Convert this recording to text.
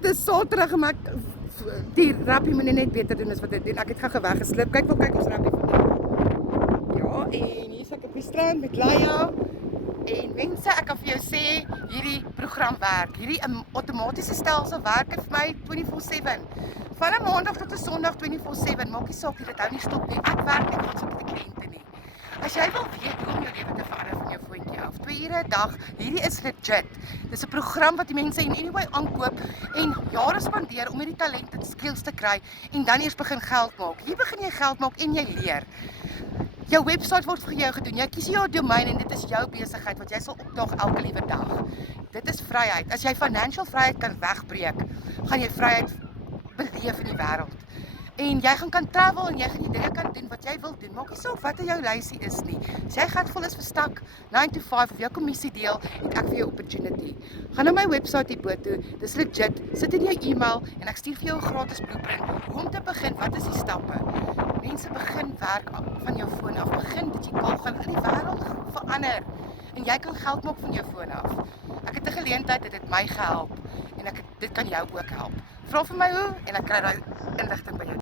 dis Saterdag, maar die rappie moet net beter doen as wat dit doen. Ek het gou weggeslip. Kyk ons rappie vandag. Ja, en hier is ek op die strand met Laia. En mense, ek kan vir jou sê, hierdie program werk. Hierdie outomatiese stelsel werk vir my 24/7. Van 'n maandag tot 'n Sondag 24/7. Maak nie saak jy dit hou nie stop nie. Ek werk net ons op die kliënte nie. As jy wil weet hoe om jou lewe te verander van jou foontjie af, 2 ure 'n dag, hierdie is legit. Dis 'n program wat die mense in Anyway aankoop en jare spandeer om hierdie talent en skills te kry en dan eers begin geld maak. Hier begin jy geld maak en jy leer. Jou webwerf word vir jou gedoen. Jy kies jou domein en dit is jou besigheid wat jy sal opdaag elke liewe dag. Dit is vryheid. As jy financial vryheid kan wegbreek, gaan jy vryheid beleef in die wêreld. En jy kan travel en jy gaan die dinge kan doen wat jy wil doen. Maak nie saak wat jou lysie is nie. As jy gatvol is vir stak 9 to 5 of jou kommissie deel, het ek vir jou opportunity. Gaan na my webwerf hierbo toe. Dis legit. Sit in jou e-mail en ek stuur vir jou 'n gratis blueprint hoe om te begin. Wat is die stappe? Mense begin werk van jou foon af. Begin digitaal gaan in die wêreld verander. En jy kan geld maak van jou foon af. Ek het 'n geleentheid, dit het my gehelp en dit kan jou ook help. Vra vir my hoe en ek kry daai inligting by jou.